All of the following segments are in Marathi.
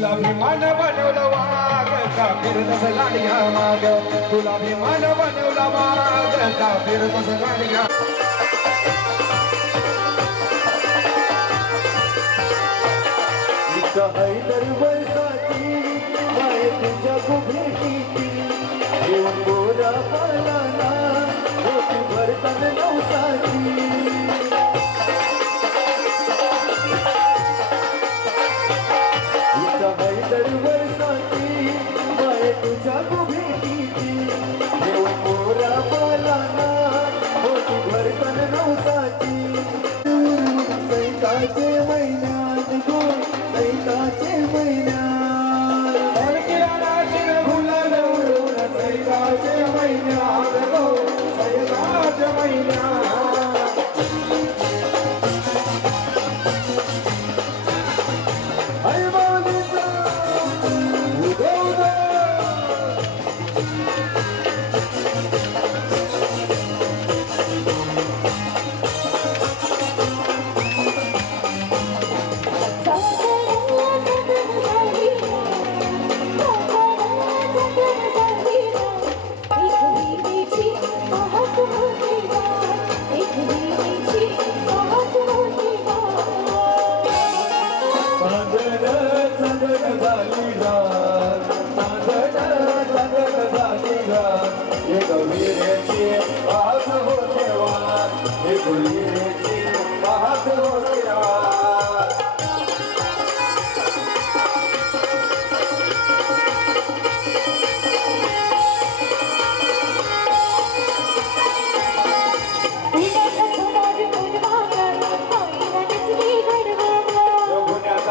तुला विमान बनवलं वाग का फिरतस गाड्या माग तुला विमान बनवलं वाग का फिरतस गाड्या हैदर वर्षाची माय तुझ्या भेटीची येऊन गोरा पालाना होती भरतान नवसाची हैदर वर्षाची माय तुझ्या भेटीची येऊन गोरा पालाना होती भरतान नवसाची चैताचे महिन्यात गो चैताचे महिन्यात किराणाची फुलं उडून चैताचे महिन्यात गो चैताचे महिन्यात हरिबालीचा उगवला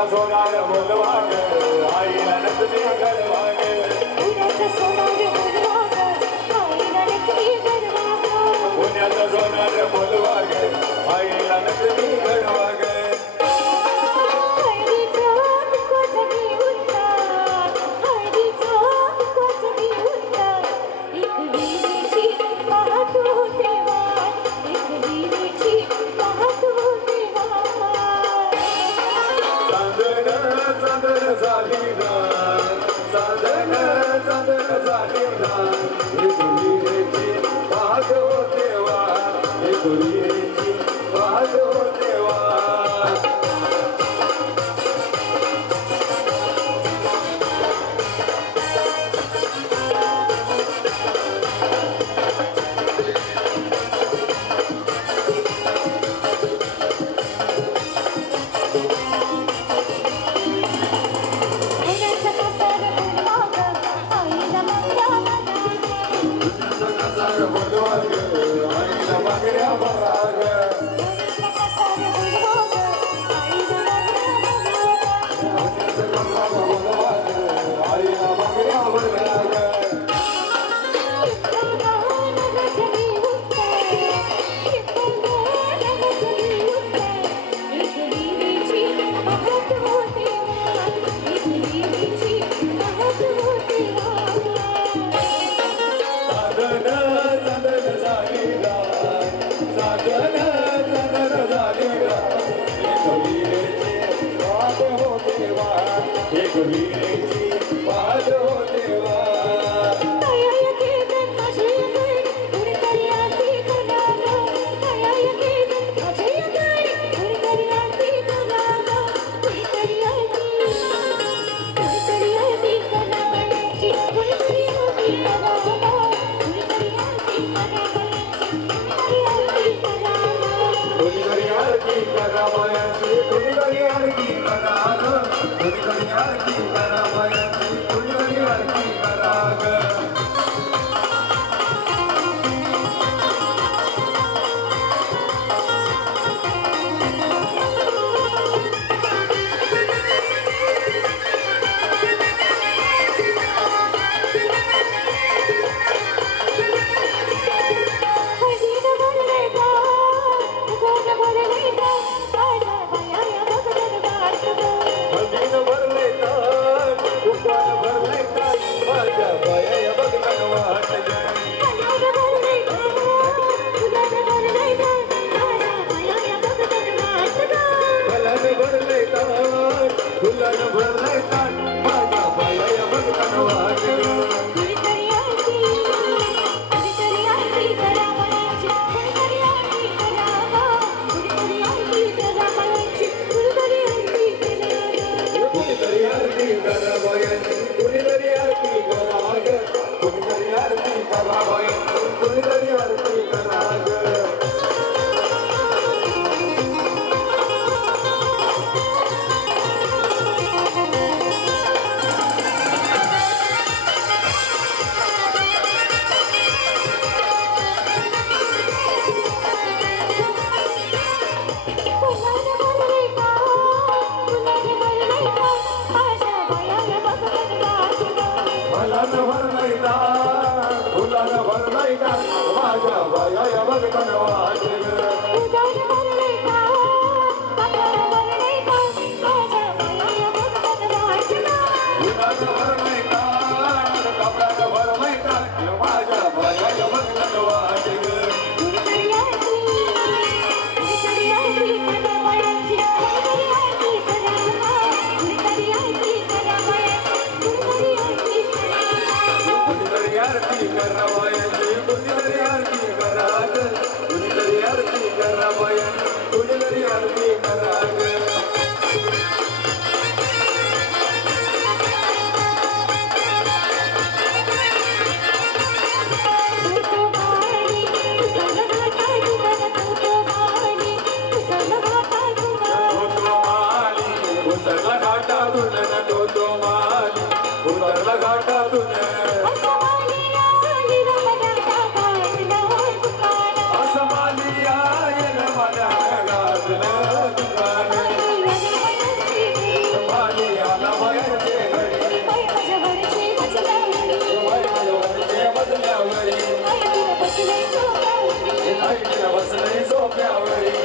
सोनार बोलवाग आईला नसली घडवाग पुण्याचा सोनार बोलवाग आईला नसली घडवाग पुण्याचा सोनार बोलवाग आईला नसली घडवाग हळदीचा कोचमी उठतात हळदीचा कोचमी उठतात एक विहिरीची पाहतो तेव्हा एक विहिरीची पाहतो तेव्हा चांदण झालीला चांदण झालीला एक विहिरीची पाहत होतेवा एक विहिरीची पाहत होतेवा पुण्याचा कसार बोलवाग आईला मंगळा बोलवाग आईला मागण्या बराग पुण्याचा कसार बोलवाग आईला मंगळा बोलवाग आईला मागण्या बराग भरले फुलानं भरलंय दार फुलानं भरलंय दार माझ्या बाया बघताना वाटे उदार भरले का उदार भरले का माझ्या बाया बघताना वाटला फुलानं भरलंय दार कपड्यानं भरलंय दार माझ्या बाया बघताना वाटे कुणीतरी आली कदमायांची कुणीतरी आली कदमा कुणीतरी आली कदमायांची कुणीतरी आली कदमा कुणीतरी आरती करावयाची कुणीतरी आरती करावयाची कुणीतरी आरती करावयाची तो मारी तुझा घाटा तुझा तो मारी तुझा घाटा तुझा उतरला घाटातून तो माली उतरला घाटातून असमाली आली रमणाचा गाजला तुकारा असं माली आयल मला गाजलं दुकान माली आला वयाचे घडी माझ्यावरची बसलावली वयाचे बदल्यावरी लाईटीला बसलंय सोप्यावरी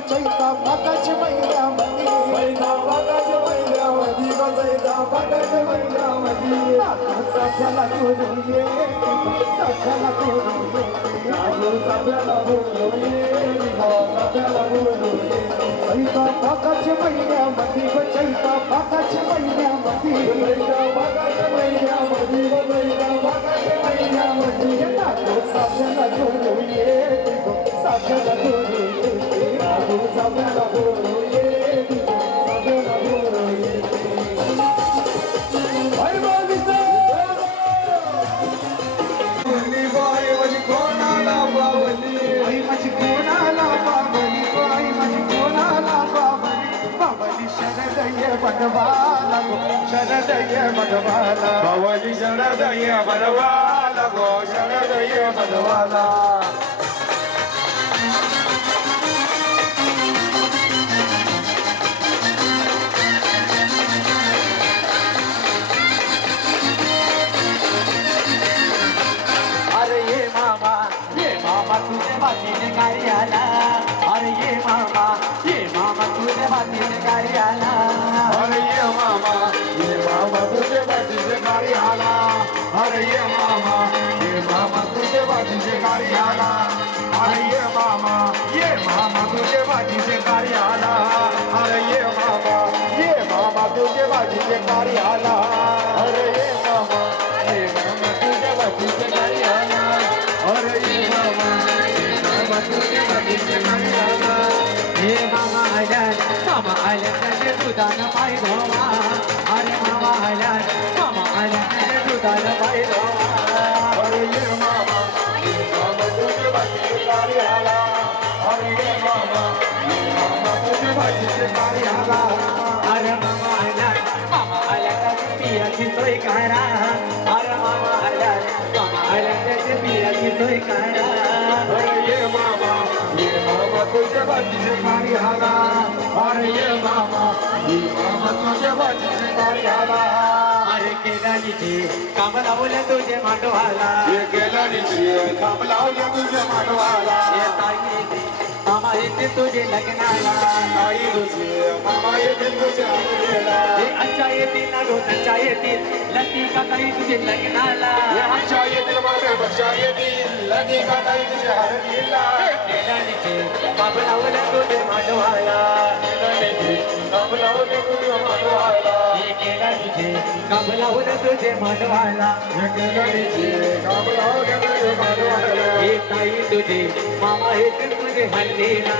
चैता मागाच्या महिन्यामध्ये वागाच्या महिन्यामध्ये बसायचा वागाच्या महिन्यामध्ये साध्याला करून ये साध्याला करून ये आपल्याला बोललो आपल्याला बोललो चैता मागाच्या महिन्यामध्ये चैता मागाच्या महिन्यामध्ये वागाच्या महिन्यामध्ये वागाच्या महिन्यामध्ये साध्याला करून ये साध्याला करून ये आपल्याला बोललो आपल्याला बोललो कोणाला बावली आई माझी कोणाला बाबली आई माझी कोणाला बाबली बाबली शरदय बनवाला शरदय बनवाला बावली शरदय बनवाला गो शरदय बनवाला अरे ये मामा तुझे बाजीने काय आला अरे ये मामा तुझ्या बातीचे गाडी आला अरे ये मामा तुझे बाजीचे गाडी आला अरे ये मामा तुझे बाजीचे गाडी आला अरे ये मामा तुझे बाजीचे गाडी आला अरे ये मामा तुझे बाजीचे गाडी आला अरे ये मामा तुझे बाजीचे गाडी आला अरे ये मामा तुझे बाजीचे गाडी आला हे मामा आल्या त्याचे दुधानं पाय धोवा अरे मामा आल्या त्याचे दुधानं पाय धोवा अरे ये मामा तुझे बाजीचे गाडी आला अरे ये मामा तुझे बाजीचे गाडी आला अरे मामा आल्या त्याची पियाची सोय करा अरे मामा आल्या त्याची पियाची सोय करा अरे ये मामा तुझे बाजीचे गाडी आला अरे ये मामा तुझे बाजीचे गाडी आला अरे केदारीचे काम लावलं तुझे मांडवाला ये गेला निश्चय काम लावले तुझे मानवाला हे ताई येते मामा येते तुझे लग्नाला आई तुझे मामा येते तुझे आलेला हे अच्छा येतील ना अच्छा येतील लकी का ताई तुझे लग्नाला ये आशा येते माझ्या बच्चा येते लगी का नाही तुझे हरलीला केदारीचे काम लावलं तुझे मांडवाला काम लावले तुझे मानवाला हे केदारीचे काम लावलं तुझे मांडवाला ये गेला निश्चय काम लावले तुझे मानवाला हे ताई तुझे मामा येते तुझे हल्लीला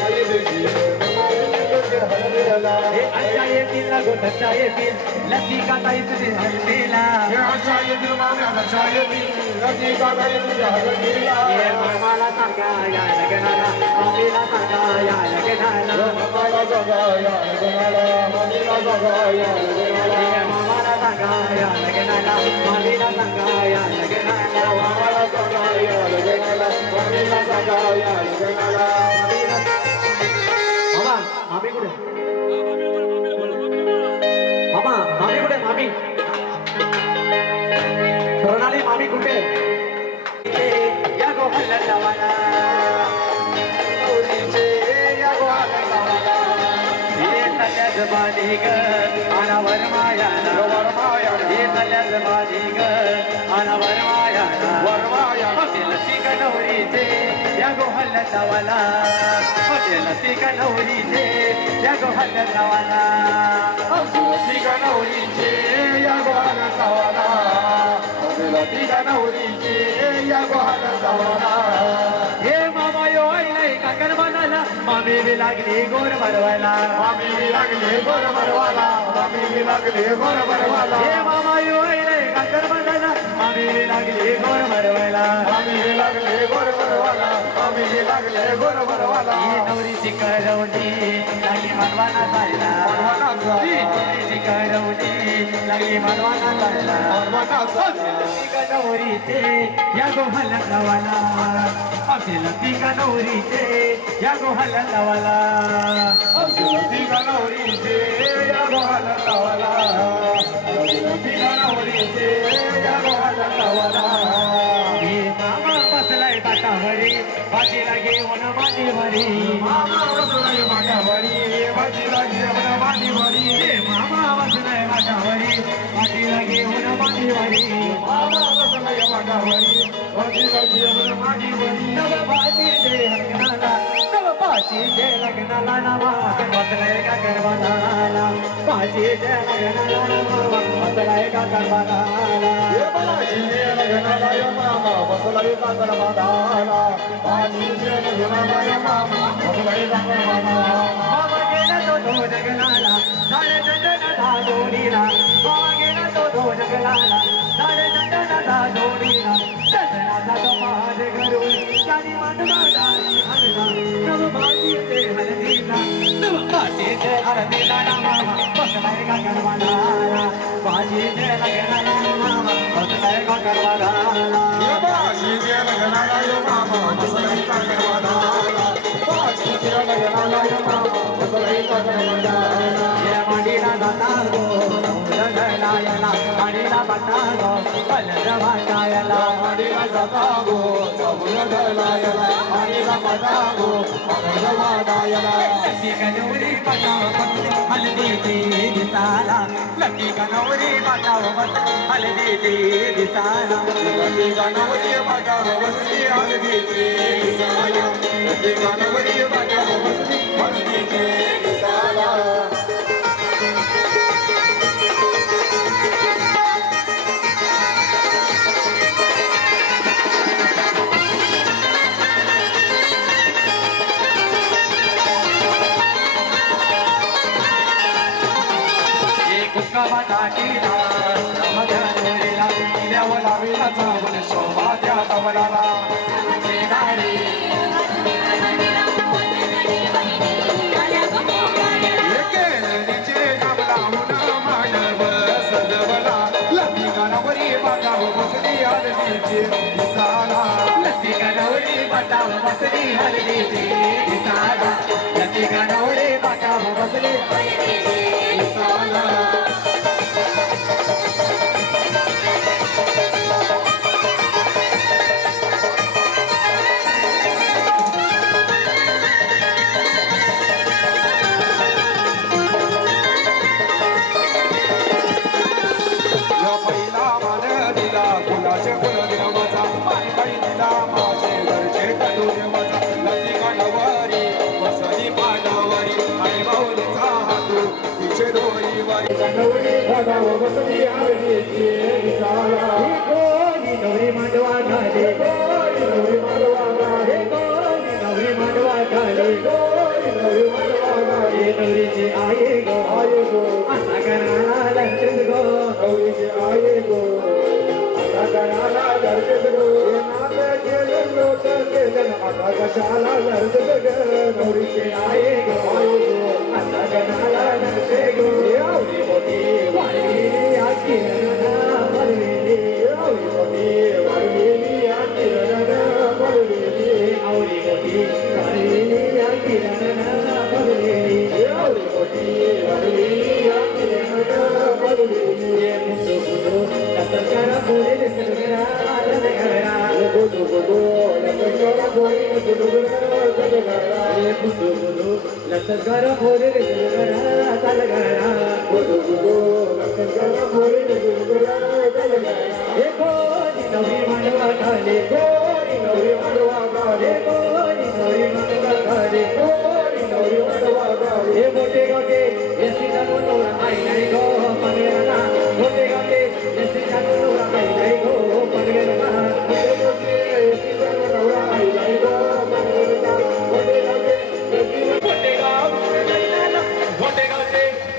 आई तुझे मामा येते तुझे हरलीला हे अच्छा येतील ना अच्छा येतील लकी का ताई तुझे हल्लीला ये आशा येते माझ्या बच्चा येते लगी का नाही तुझे हरलीला ये मामाला सांगा या लग्नाला मामीला सांगा या लग्नाला मामाला जगा या लग्नाला मामीला जगा या लग्नाला ये मामाला सांगा या लग्नाला मामीला सांगा या लग्नाला मामाला जगा या लग्नाला मामीला जगा या लग्नाला मामा मामी कुठे मामा मामी कुठे मामी सोनाली मामी कुठे या गोहल्ला जावाला गौरीचे या गोहाला लावाला ये तल्याच बाधी ग अनावर मायाला वरमायाला ये तल्याच बाधी ग अनावर मायाला वरमायाला हॉटेल नवरीचे या गोहल्ला जावाला हॉटेल नवरीचे या गोहल्ला जावाला तिका नवरीचे या गोहाला लावाला तिका नवरीचे या गोहाला लावाला हे मामा यो नाही काकर बनाला मामी बी लागली गोर भरवायला मामी लागले गोर भरवाला मामी लागले गोर भरवाला हे मामा यो नाही काकर बनाला मामी बी लागली गोर भरवायला मामी लागले गोर भरवाला मामी लागले गोर भरवाला ही नवरीची करवली लागली मनवाना जायला मनवानाचा. ही नवरीची करवली लागली मनवाना जायला मनवानाचा. तिका नवरीचे या गोहला लावाला आपल्याला तिका नवरीचे या गोहला लावाला तिका नवरीचे या गोहाला लावाला तिका नवरीचे या गोहाला लावाला हे मामा बसलाय ताटावरी बाजीला घेऊन मांडीवरी मामा बसलाय मागावरी बाजीला घेऊन मांडीवरी हे मामा बसलाय ताटावरी बाजीला घेऊन मांडीवरी मामा बसलाय मागावरी बाजीला घेऊन मांडीवरी नव बाजीचे लग्नाला नव बाजीचे लग्नाला नवा बसलाय का करवाला बाजीचे लग्नाला नवा बसलाय का करवाला ये बाजीचे लग्नाला या मामा बसलाय का करवाला बाजीचे लग्नाला या मामा बसलाय का करवाला मामा गेला तो जगलाला सारे दंडन धाडोरीला मामा गेला तो जगलाला सारे दंडन धाडोरीला दंडनाचा तो माझे घरून सारी मानवादारी हरला नव बाजीचे हरदीला नव बाजीचे हरदीला ना मामा बसलाय का करवाला बाजीचे लग्नाला मामा बसलाय का करवाला ये बाजीचे लग्नाला या मामा बसलाय का करवाला बाजीचे लग्नाला या मामा बसलाय का करवाला मांडीला जाता गो रंगलायला मांडीला पटागो हलद वाटायला हळदीला जाता गो चौल घालायला हळदीला पटागो हळद वाटायला लकी गणवरी पटाव बसली हलदीची दिसाला लकी गणवरी पटाव बसली हलदीची दिसाला लकी गणवरी पटाव बसली हळदीची दिसाला लकी गणवरी पटाव बसली हळदीची दिसाला बटाटीला रमजानला किल्ल्यावर लावेला चावून शोभा त्या तवलाला गाडी केळणीचे नाव लावून मांडव सजवला लकी गणवरी बागाव बसली हळदीची दिसाला लकी गणवरी पटाव बसली हलदीची दिसाला लकी गणवरी पटाव बसली दिसाला या पहिला मान दिला फुलाचे फुल देवाचा आणि बाई दिला माझे घरचे कडू देवाचा लकी गणवरी बसली पाटावरी आणि बाहुलीचा हातू तिचे डोळी वारी गणवरी बागाव बसली हळदीची दिसाला कोणी नवरी मांडवा घाले गोरी नवरी मांडवा गाडे कोणी नवरी मांडवा घाले गोरी नवरी मांडवा गाडे नवरीची आई गो आये गो असा कराला लक्षण गो गौरीचे आये गो आता गणाला गरजेत गो नाते केले लोट केलं आता कशाला गरजेत ग गौरीचे आये गो आये गो आता गणाला लक्षे गो एवढी मोठी वाळलेली आखी रंगा भरलेली एवढी मोठी वाढलेली आणि रण पडलेली आवडी मोठी वाळलेली आखी रंगा भरलेली एवढी मोठी वाढलेली आणि रण पडलेली मुंडो मुंडो लतकरा बोले लतकरा लतकरा गोदो गोदो लटकरा बोली गुडगुडा गडगडा मुंडो मुंडो लतकरा बोले लतकरा लतकरा गोदो गोदो लटकरा बोली गुडगुडा गडगडा कोणी नवरी मांडवा घाले गोरी नवरी मांडवा गाडे कोणी नवरी मांडवा घाले गोरी नवरी मांडवा गाडे हे मोठे गावते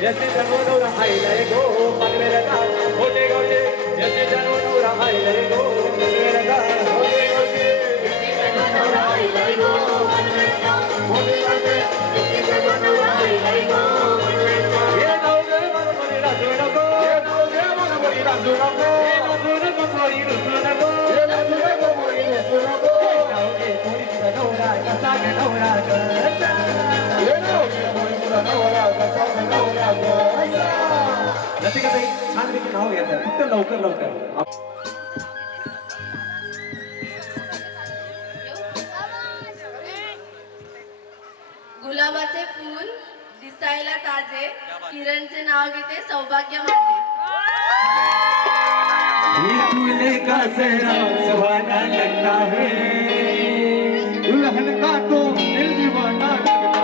यशी जाणू नवरा आई नाही गो पनवेला मोठे गावते यशी जाणू नवरा आई नाही गो पनवेला यशी जाणू नवरा आई नाही गो पनवेला मोठे गावते यशी जाणू नवरा आई नाही गो पनवेला हे नवरे मनमोरी राजू नको हे नवरे मनमोरी राजू नको हे नवरे मनमोरी राजू नको हे नवरे मनमोरी राजू नको नवरे पोरीचा नवरा कसा ग नवरा कसा रसिकाताई छानपैकी नाव घ्यायचं फक्त लवकर लवकर गुलाबाचे फूल दिसायला ताजे किरणचे नाव घेते सौभाग्य माझे ये दूल्हे का सेहरा सुहाना लगता है दुल्हन का तो दिल दीवाना लगता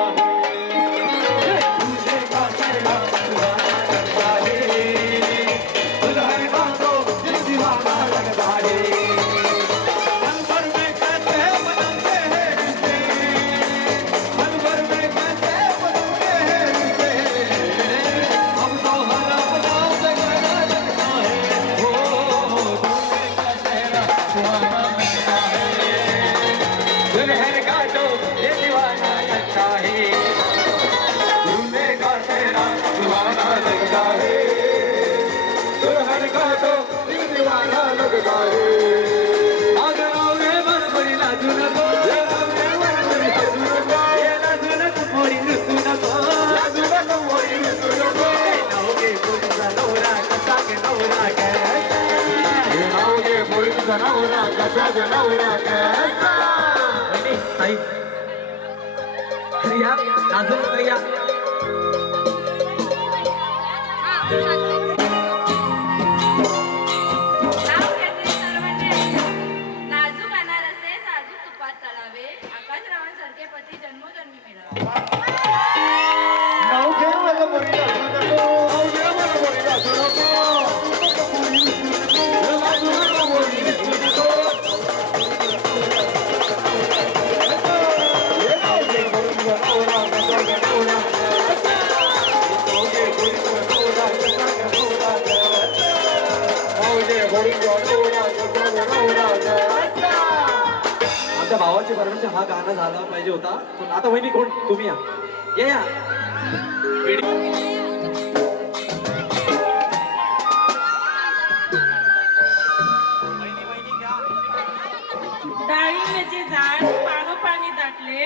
है दूल्हे का सेहरा सुहाना लगता है दुल्हन का तो दिल दीवाना लगता है पल भर में कैसे बदलते हैं रिश्ते पल भर में कैसे बदलते हैं रिश्ते हम तो हर अपना जगह लगता है नवरा कसा ग नवरा कसा ताई या नाजूक ताई या नाव घेतले सर्वांनी ऐका. नाजूक अनारसे साजूक तुपात तळावे, आकाशरावांसारखे पती जन्मोजन्मी मिळावे. नाव घे मला बरी असू नको नाव घे मला बरी असू नको नाजूक नवरा बरी असू नको हे नाव घे बरी नवरा कसा ग नवरा कसा नाव घे बरी नवरा कसा ग नवरा कसा नाव घे बरी नवरा कसा ग नवरा कसा आमच्या भावाची परमिशन हा गाणं झाला पाहिजे होता पण आता वहिनी कोण तुम्ही या या डाळिंबाचे झाड पानोपानी दाटले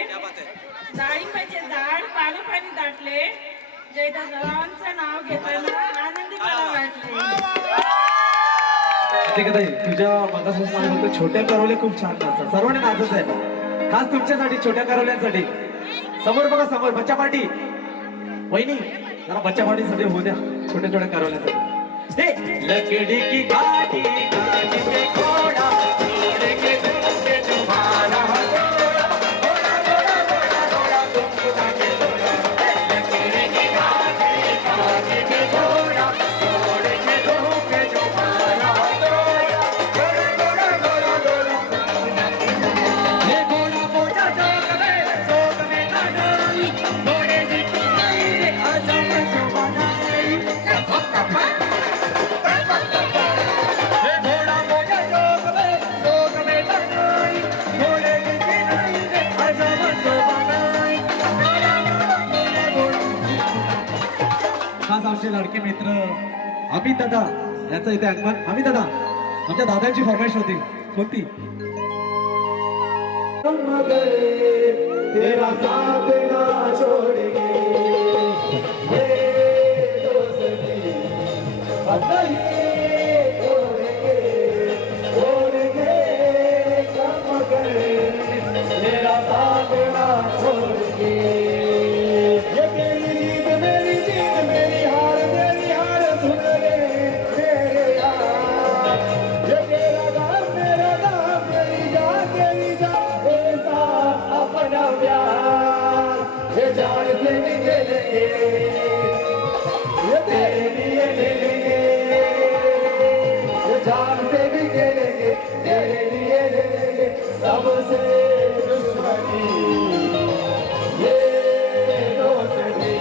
डाळिंबाचे झाड पानोपानी दाटले जयदादांचं नाव घेताना आनंदी मला वाटले ते कधी तुझ्या मगापासून मला फक्त छोट्या करवले खूप छान नाचतात सर्वांनी नाचत आहे खास तुमच्यासाठी छोट्या करवल्यांसाठी समोर बघा समोर बच्चा पार्टी वहिनी जरा बच्चा पार्टीसाठी होऊ द्या छोट्या छोट्या करवल्यासाठी हे लकड़ी की काठी काठी पे घोड़ा घोड़े के दुम पे तुम्हारा घोड़ा घोड़ा घोड़ा घोड़ा घोड़ा तुमको ताके घोड़ा लकड़ी की काठी काठी पे घोड़ा घोड़े के दुम पे तुम्हारा घोड़ा घोड़ा घोड़ा घोड़ा घोड़ा ये घोड़ा मोटा जोग में ना डोली घोड़े की चुनाई रे आजम शोभानाई ये घोड़ा मोटा जोग में ना डोली घोड़े की चुनाई रे आजम शोभानाई खास आमचे लाडके मित्र अमित दादा याचं इथे आगमन अमित दादा आमच्या दादांची फरमाईश होती कोणती तेरा साथ ना छोड़ेंगे ये दोस्ती बताइए छोड़ेंगे कब करे तेरा साथ ना छोड़ेंगे ये मेरी जीत मेरी हार सुन ले मेरे यार ये तेरा गाम मेरी जान ऐसा अपना प्यार ये जान से निकलेंगे ये तेरे लिए लेंगे ये जान से निकलेंगे तेरे लिए लेंगे सबसे दुश्मनी ये दोस्ती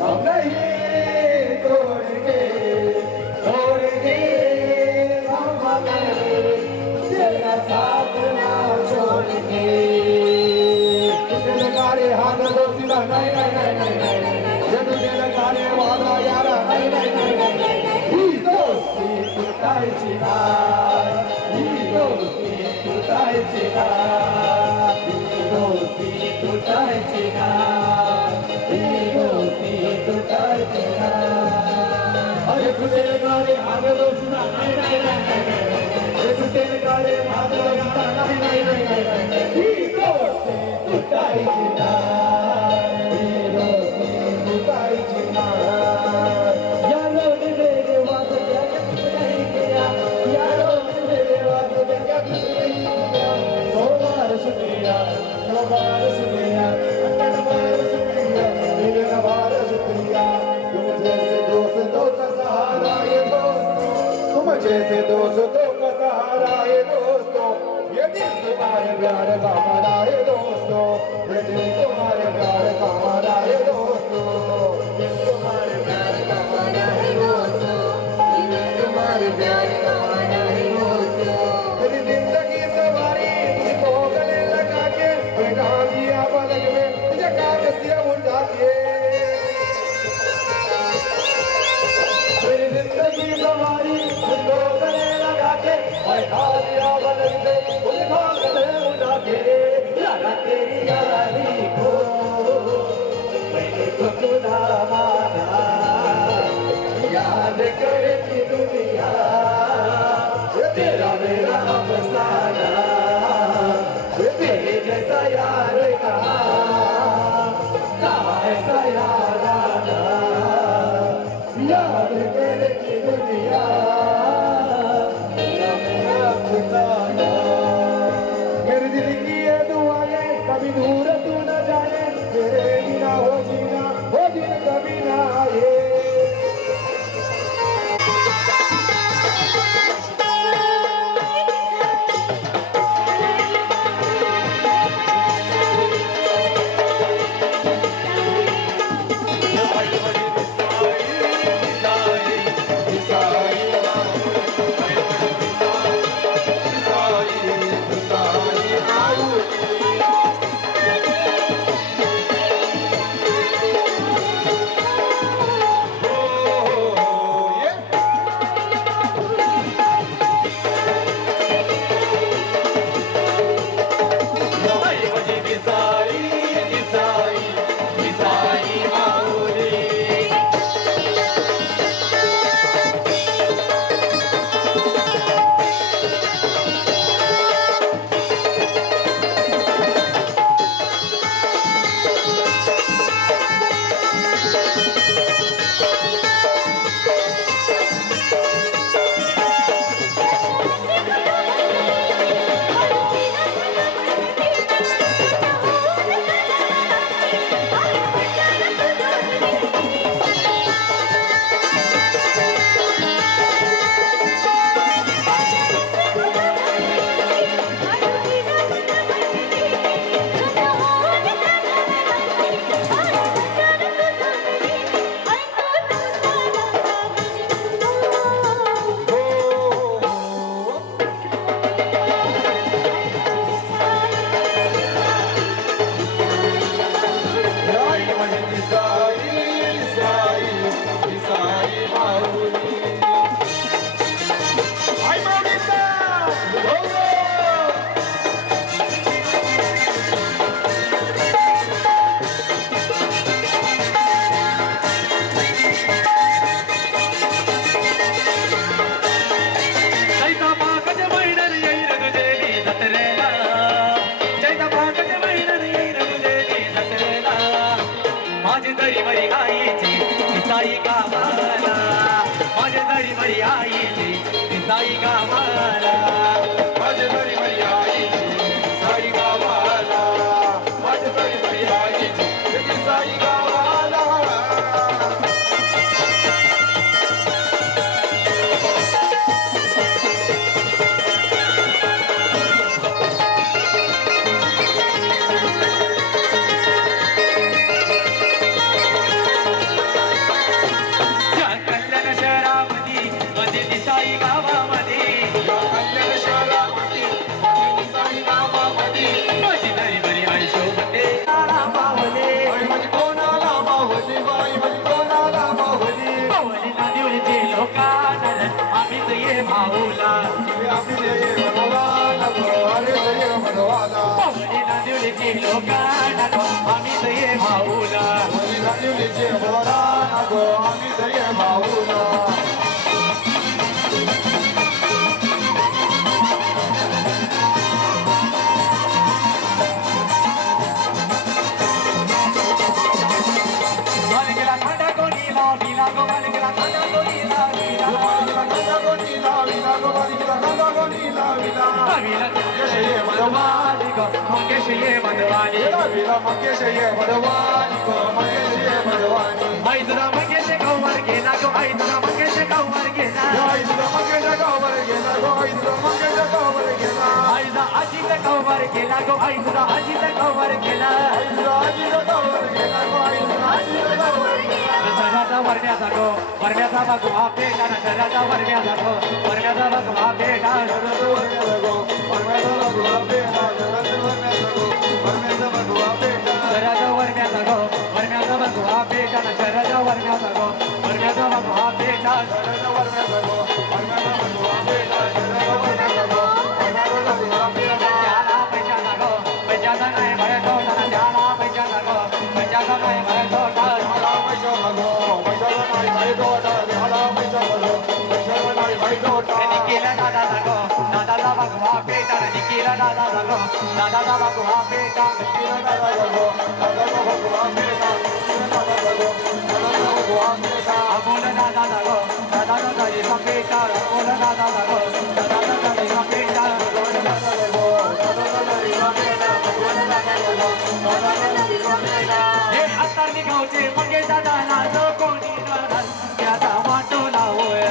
हम नहीं तोड़ेंगे हम तेरा साथ ना छोड़ेंगे तुझे लगारे हाथ दोस्ती ना नहीं ये तुझे लगारे वादा यारा नहीं दोस्ती टूटाई चिना दोस्ती टूटाई चिना दोस्ती टूटाई चिना दोस्ती टूटाई चिना अरे तुझे लगारे हाथ दोस्ती ना नहीं तुझे लगारे हाथ दोस्ती ना नहीं दोस्ती टूटाई चिना दोस्ती टूटाई चिना यारो ने मेरे वास्ते क्या कुछ नहीं किया यारो ने मेरे वास्ते क्या कुछ नहीं किया सौ बार शुक्रिया अट्ठाईस बार शुक्रिया मेरे बार शुक्रिया तुम जैसे दोस्तों का सहारा ये दोस्तों तुम जैसे दोस्तों का सहारा ये दोस्तों ये दिल तुम्हारे प्यार का हमारा ये दोस्तों ये दिल तुम्हारे प्यार का हमारा ये दोस्तों दिल तुम्हारे प्यार का हमारा ये दोस्तों दिल तुम्हारे प्यार का हमारा ये दोस्तों तेरी जिंदगी सवारी तुझको गले लगा के बैठा दिया पलक में तुझे कागज़िया उड़ा के तेरी जिंदगी सवारी तुझको गले लगा के बैठा दिया पलक में तुझे कागज़िया उड़ा के यारा तेरी यारी को माझी जरी मरी आईची ती साई गावाला माझी जरी मरी आईची ती साई गावाला माझे घरी मरी आईची साई गावाला माझे घरी मरी आईची साई गावाला या कल्याण शहरामध्ये मध्ये ती साई गावामध्ये कल्याण शहरामध्ये साई गावामध्ये माझी जरी मरी आई शोभते तारा पावले आई माझी कोणाला मावली बाई माझी कोणाला मावली पावलीला देऊळचे लोकांना आम्ही तर ये भाऊला आपली ये भगवान अरे जय भगवाना पावलीला देऊळचे लोकांना आम्ही तर ये भाऊला जे भगवान आम्ही जय भाऊला बालकेला खांदा कोणी लाविला गो बालकेला खांदा कोणी लाविला लाविला मधवाली गो मंगेश ये मधवाली आई तुला मंगेश गावावर गेला गो आई तुला मंगेश गावावर गेला आईला आजीला गावावर गेला गो आई तुला आजीला गावावर गेला शहराचा वरण्याचा गो वरण्याचा भगवा पेटा शहराचा वरण्याचा गो वरण्याचा भगवा पेटा शहराचा वरण्याचा गो वरण्याचा भगवा पेटा शहराचा वरण्याचा गो वरण्याचा भगवा पेटा त्याला पैशाचा गो पैशाचा नाही भय तोटा त्याला पैशाचा गो पैशाचा नाही भय तोटा केला दादाचा गो दादाचा भगवा पेटा केला दादाचा गो दादाचा भगवा पेटा अमोल दादाचा गो दादाचा घरीचा पेटा अमोल दादाचा गो दादाचा घरीचा पेटा हे आता निघावचे मगे दादाला जो कोणी नरल त्याचा वाटोला होय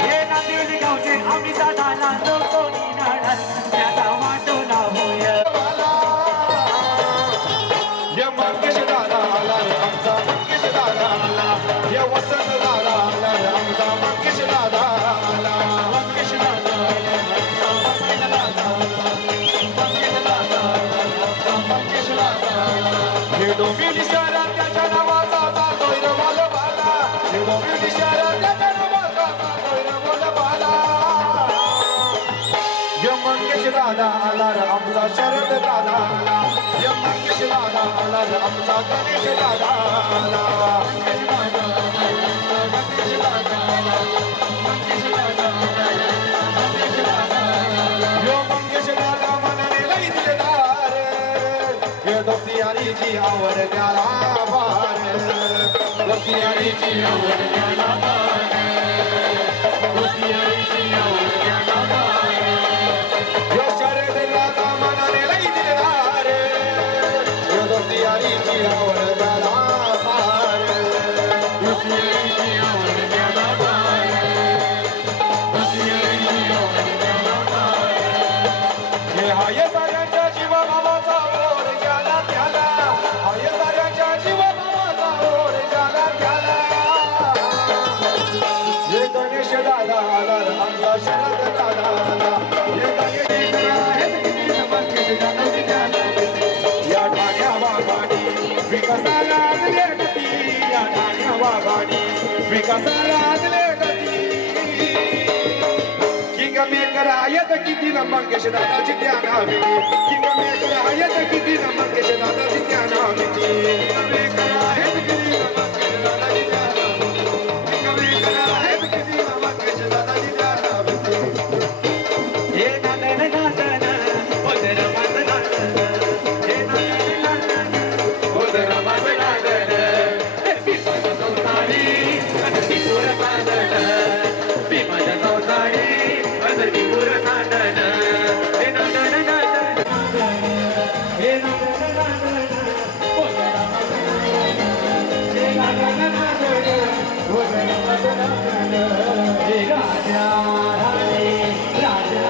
हे नांदिवली गावचे आम्ही दादाला जो कोणी नरल त्याचा वाटोला होय मंगेश दादा आला आमचा मंगेश दादा आला या वसंत दादा आला आमचा मंगेश दादा आला मंगेश दादा आमचा वसंत दादा आला मंगेश दादा आमचा मंगेश दादा हे डोंबिवली शहरात त्याच्या नावाचा जातोय रे बोलबाला हे डोंबिवली शहरात त्याच्या नावाचा जातोय रे बोलबाला या मंगेश दादा आला रे आमचा शरद दादा आला या मंगेश दादा आला रे आमचा गणेश दादा आला मंगेश दादा आला मंगेश दादा आला मंगेश दादा आला मंगेश दादा आला यो मंगेश दादा मनाने लई दिलदार ये दोस्ती आवड त्याला बार दोस्ती आवड त्याला बार दोस्ती आवड त्याला बार यो शरद दादा मनाने लई दिलदार यो दोस्ती आवड त्याला बार दोस्ती आवड त्याला बार दोस्ती आवड त्याला बार हे हाय साऱ्यांच्या जीवा भावाचा ओढ गेला त्याला हाय साऱ्यांच्या जीवा भावाचा ओढ गेला त्याला हे गणेश दादा आला आमचा शरद दादा आला हे गणेश आहेत किती मंगेश दादा त्याला या ठाण्या वाघाडी विकासाला आणले गती या ठाण्या वाघाडी विकासाला आणले गती किंग मेकर आहेत किती न मंगेश दादाची त्या नावी किंग मेकर आहेत किती न मंगेश दादाची त्या नावी किंग मेकर आहेत किती न मंगेश दादाची त्या नावी किंग मेकर आहेत किती न मंगेश दादाची त्या नावी हे नांदन नांदन पदर मत नांदन हे राजा राणी राजा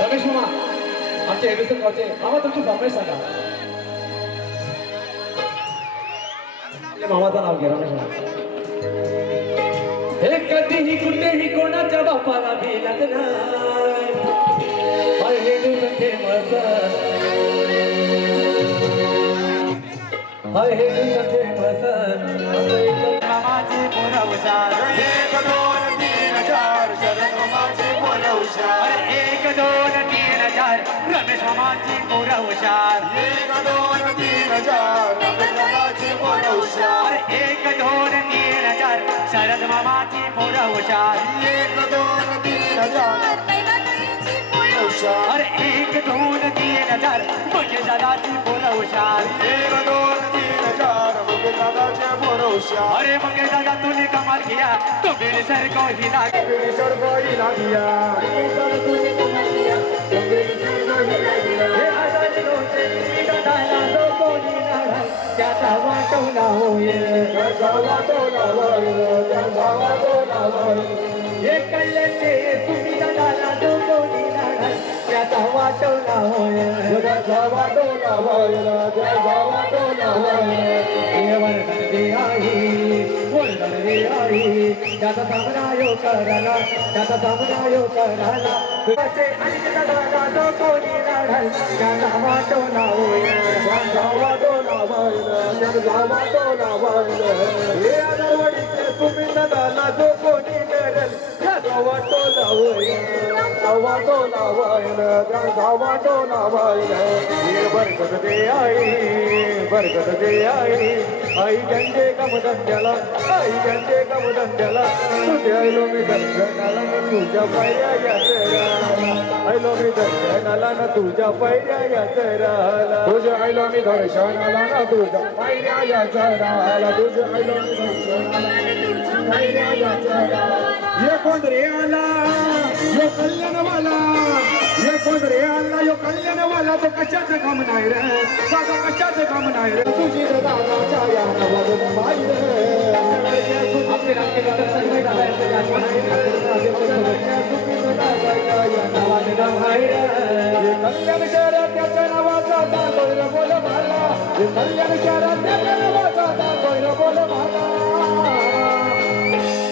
रमेश मामा आमच्या एबीसन गावचे मामा तुमची फॉर्मेट सांगा मामाचं नाव घे रमेश मामा हे कधीही कुठेही कोणाच्या बापाला भिलत नाही फेमस हे फेमस मामाची पोरा हुशार 1 2 3 4 शरद मामाचे पोर हुशार 1 2 3 4 रमेश मामाची पोरा हुशार 1 2 3 4 रमेश मामाचे पोर हुशार 1 2 3 4 शरद मामाची पोरा हुशार 1 2 3 4 हुशार 1 2 3 4 म्हणजे दादाची पोरा हुशार 1 2 3 4 मग दादाचे पोर हुशार अरे मग दादा तूने कमाल किया तो मेरे सर को हिला सरकारी लागिया हे आजादी होते दादाला तो कोणी नाही त्याचा वाटवला होईल हे कळले तुम्ही दादाला तो कोणी नाही त्याचा वाटवला होईल त्याचा सामना यो कराला त्याचा सामना यो कराला आणि दादा तो कोणी लढल त्याचा वाटवला होईल तुम्ही दादाला जो कोणी लढल त्याचा वाटोला बरकत दे आई आई गंजे कमदंड्याला आई गंजे कमदंड्याला तुझ्या आईलो मी दर्शनाला न तुझ्या पायऱ्या यात्रा आईलो मी दर्शनाला न तुझ्या पायऱ्या यात्रा तुझ्या आईलो मी दर्शनाला न तुझ्या पायऱ्या यात्रा तुझ्या आईलो मी दर्शनाला पायऱ्या यात्रा ये कोण रे आला यो कल्याणवाला ये कोण रे आला यो कल्याणवाला तो कशाचं काम नाही रे दादा कशाचं काम नाही रे तुझी दादाच्या या नावावर बाई रे आपले राष्ट्रगाता संजय दादा यांचे जन्म ये कल्याण शहरात त्याच्या नावाचा दाखोय बोल भाला ये कल्याण शहरात त्याच्या नावाचा दाखोय बोल भाला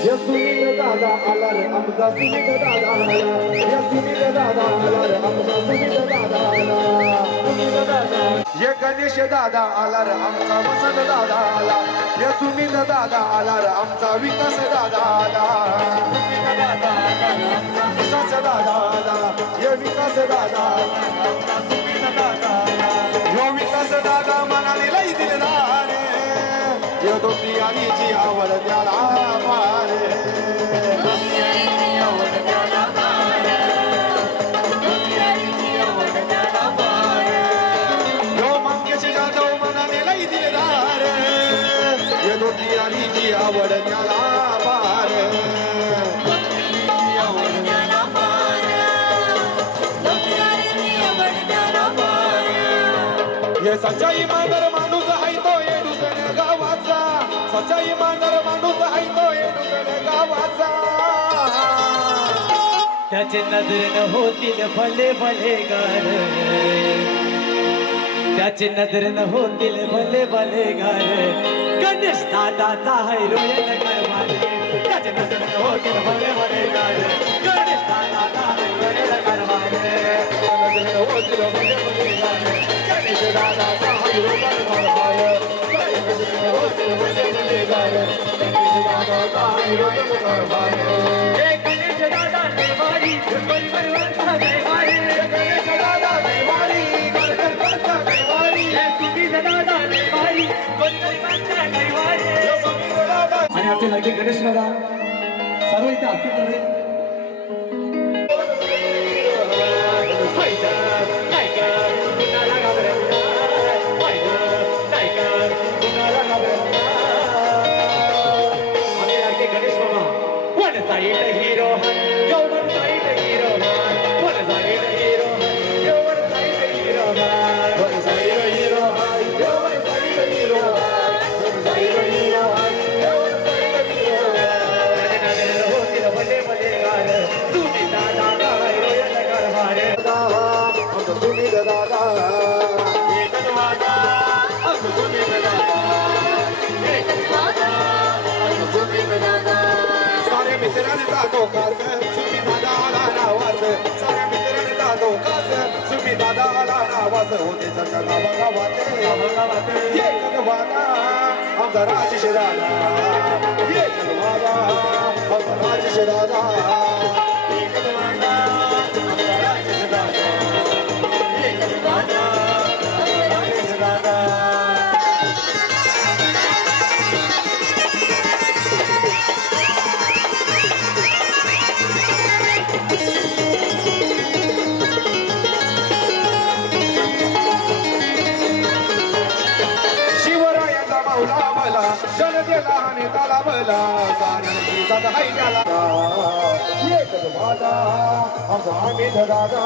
ये सुनील दादा आला रे आमचा सुनील दादा आला ये सुनील दादा आला रे आमचा सुनील दादा आला सुनील दादा ये गणेश दादा आला रे आमचा वसंत दादा आला ये सुनील दादा आला रे आमचा विकास दादा आला सुनील दादा आला रे आमचा विकास दादा आला ये विकास दादा आला आमचा सुनील दादा आला यो विकास दादा मनाने लई दिलदार ये दोस्ती आणि जी आवड त्याला मारे यो मंगेश जाधव मनाने लई दिलदार ये दोस्ती आणि जी आवड त्याला मारे ये सच्चा इमानदार माणूस आहे तो ये दुसऱ्या गावाचा सच्चा इमानदार माणूस आहे तो ये दुसऱ्या गावाचा त्याचे नजरेनं होतील भले भले गार त्याचे नजरेनं होतील भले भले गार गणेश दादाचा है रोयल कारभार त्याचे नजरेनं होतील भले भले गार गणेश दादाचा है रोयल कारभार नजरेनं होतील भले भले गार गणेश दादाचा है रोयल कारभार नजरेनं होतील भले भले गार गणेश दादाचा है रोयल कारभार गणेश दादा देवारी परिवार देवारी गणेश दादा देवारी सुखी दादा देवारी परिवार देवारी गणेश दादा सर्व इथे असतील तर रे. सारे मित्रांनी जातो कास सुमी दादाला नावाच साऱ्या मित्रांनी जातो कास सुमी दादाला नावाच होते सगळ्या गावागावात ये कदवाला आमचा राजेश दादा ये कदवाला आमचा राजेश दादा ये कदवाला आमचा राजेश दादा ये कदवाला आमचा राजेश दादा शिवरायाचा माऊला मला जनतेला आणि त्याला मला साऱ्यांची जात हाय त्याला एकच वादा आमचा अमित दादा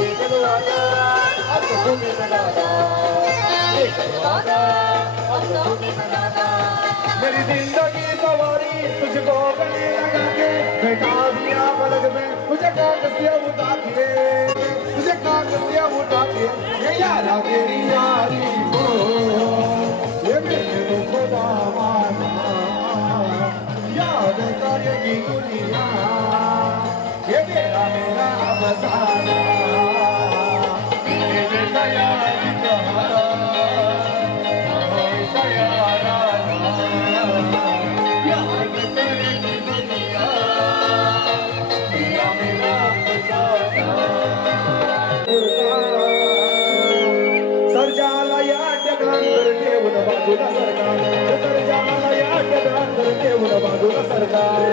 एकच वादा आमचा सुमित दादा एकच वादा आमचा सुमित दादा मेरी जिंदगी सवारी तुझको गले लगा के बैठा दिया पलक में तुझे कागज़िया उठा के तुझे कागज़िया उठा के ये यारा तेरी यारी हो ये मेरे तो खुदा माना याद करेगी दुनिया ये मेरा मेरा अफसाना ये जैसा यार तुम्हारा वैसा यारा याद करेगी दुनिया ये मेरा अफसाना सर्जाला या जगांतर ठेवून बाजूला सरकार सर्जाला या जगांतर ठेवून बाजूला सरकार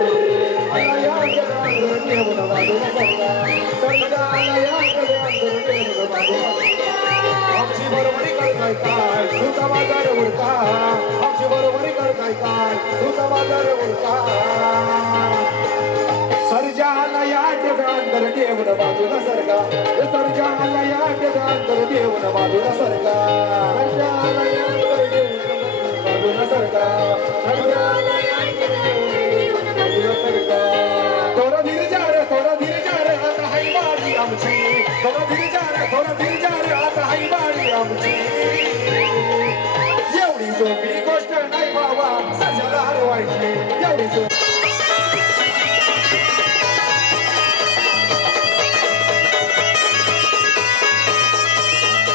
आता या जगांतर ठेवून बाजूला सरकार सर्जाला या जगांतर ठेवून बाजूला आमची बरोबरी करताय काय तुझा बाजार उरका आमची बरोबरी करताय काय तुझा बाजार उरका सर्जाला या जगांतर ठेवून बाजूला सरकार सर्जाला या जगांतर ठेवून बाजूला सरकार सर्जाला या बाजूला सरकार सर्जाला या बाजूला सरकार थोडा धीर जा रे आता हाय बारी आमची थोडा धीर जा रे आता हाय बारी आमची एवढी सोपी गोष्ट नाही बाबा सर्जाला हरवायची एवढी सोपी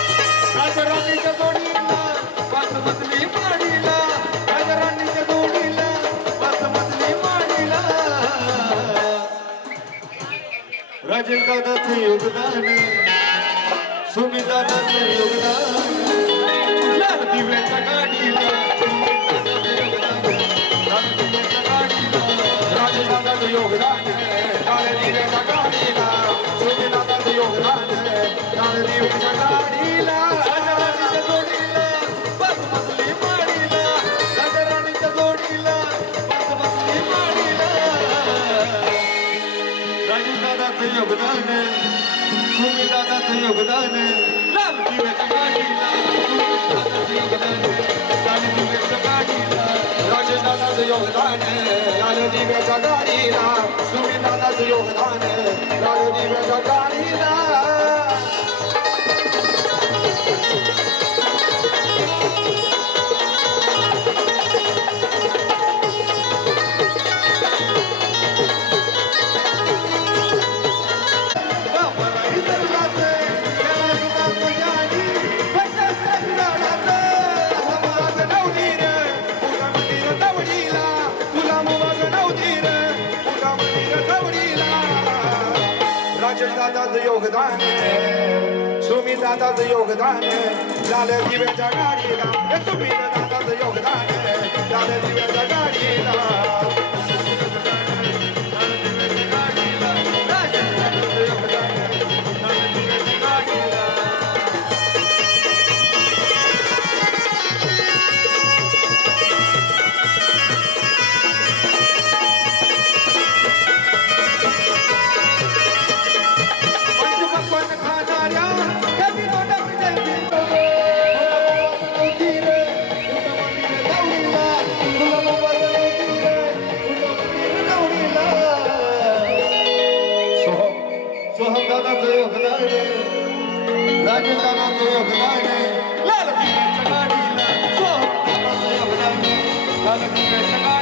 राजराणीच्या जोडीला बासमतली माडीला राजराणीच्या जोडीला बासमतली माडीला राजेंद्रदाचं योगदान सुमिदादाचं योगदान लाल दिव्याच्या गाडीला राजेंद्रदाचं योगदान लाल दिव्याच्या गाडीला सुमिदादाचं योगदान लाल दिव्याच्या गाडीला राजराणीच्या जोडीला बासमतली माडीला राजराणीच्या जोडीला बासमतली माडीला राजेंद्रदाचं योगदान सुमिदादाचं योगदान लाल दिव्याच्या गाडीला सुमिदादाचं योगदान लाल दिव्याच्या गाडीला राजेंद्रदाचं योगदान लाल दिव्याच्या गाडीला सुमिदादाचं योगदान लाल दिव्याच्या गाडीला दादाचं योगदान सुमिदादाचं योगदान लाल दिव्याच्या गाडीला सुमिदादाचं योगदान लाल दिव्याच्या गाडीला राजकारणाचं योगदान राजकारणाचं योगदान लाल किल्ल्याच्या गाडीला सोहराचं योगदान लाल किल्ल्याच्या